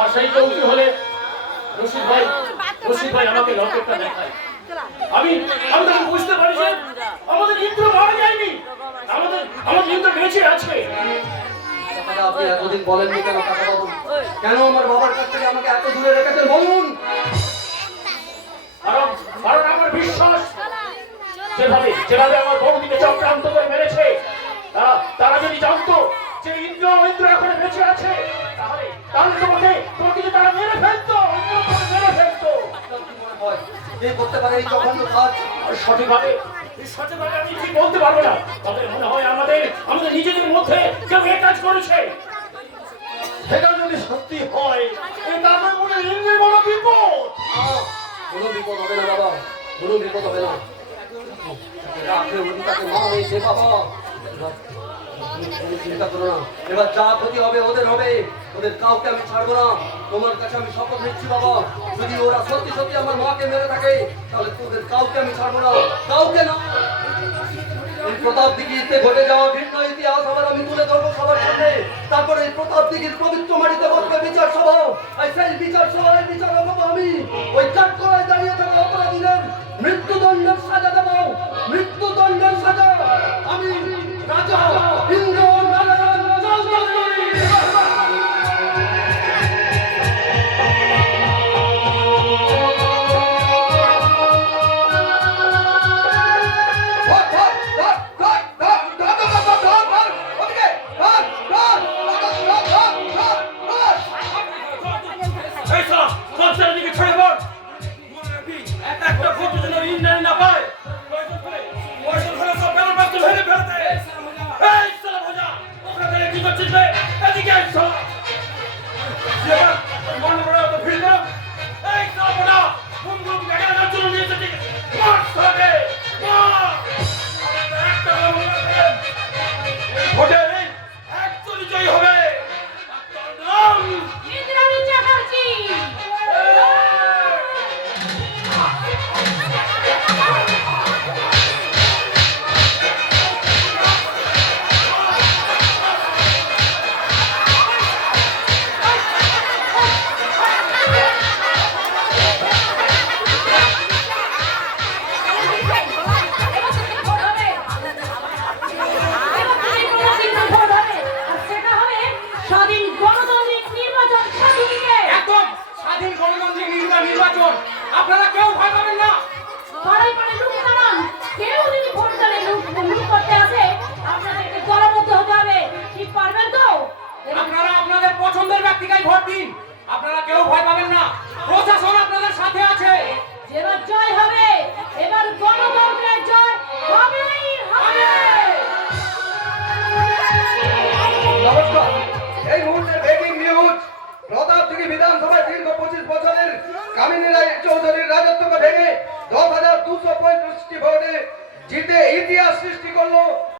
আর সেই চৌকি হলে রশিদ ভাই আমাকে লকেটটা দেখায়। আমি আমি তখন বুঝতে পারি যে আমাদের ইন্দ্র মারা যায়নি, আমাদের ইন্দ্র বেঁচে আছে। আপনি এতদিন বলেননি কেন কাকা বাবু? কেন আমার বাবার কাছ থেকে আমাকে এত দূরে রেখেছেন বলুন? কারণ আমার বিশ্বাস যেভাবে আমার বৌদিকে চক্রান্ত করে মেরেছে, তারা যদি জানতো যে ইন্দ্র এখন বেঁচে আছে, তাহলে তোমাকে যদি তারা মেরে ফেলতো, মেরে ফেলতো। কে করতে পারে এই জঘন্য কাজ? সঠিকভাবে আমি ঠিক বলতে পারবো না, তবে মনে হয় আমাদের নিজেদের মধ্যে কেউ এই কাজ করেছে। সেটা যদি সত্যি হয়, তারপর মনে ইন্দ্রের বড় বিপদ। কোনো বিপদ হবে না বাবা, কোনো বিপদ হবে না। তাকে মা হয়েছে বাবা, চিন্তা করো না। এবার যা ক্ষতি হবে ওদের হবে, ওদের কাউকে আমি ছাড়বো না। তোমার কাছে আমি শপথ নিচ্ছি বাবা, যদি ওরা সত্যি সত্যি আমার মাকে মেরে থাকে তাহলে তোদের কাউকে আমি ছাড়বো না, কাউকে না। এই প্রতাপ দিঘিতে ঘটে যাওয়া ভিন্ন ইতিহাস আবার আমি তুলে ধরবো সবার সামনে। তারপরে এই প্রতাপ দিঘির পবিত্র মাটিতে বসবে বিচার সভা। সেই বিচার সভায় বিচার হবো আমি। ওই চাটকলায় দাঁড়িয়ে থাকা অপরাধীদের মৃত্যুদণ্ডের সাজা দেবো, মৃত্যুদণ্ডের সাজা আমি রাজা ইন্দ্র নারায়ণ চৌধুরী। আপনারা কেউ ভয় পাবেন না। কেউ যদি ভোট দলে লুট করতে আসে আপনাদেরকে দলবদ্ধ হতে হবে, ঠিক পারবেন তো? আপনারা আপনাদের পছন্দের ব্যক্তিকে ভোট দিন, আপনারা কেউ ভয় পাবেন না, প্রশাসন আপনাদের সাথে আছে। এবার জয় হবে, এবার গণতন্ত্রের জয় হবেই হবে। নমস্কার, এই মুহূর্তে ব্রেকিং নিউজ। প্রতাপদিঘি বিধানসভায় দীর্ঘ 25 বছরের কামিনী রায় চৌধুরীর রাজত্বকে ভেঙে 10,235টি ভোটে জিতে ইতিহাস সৃষ্টি করলো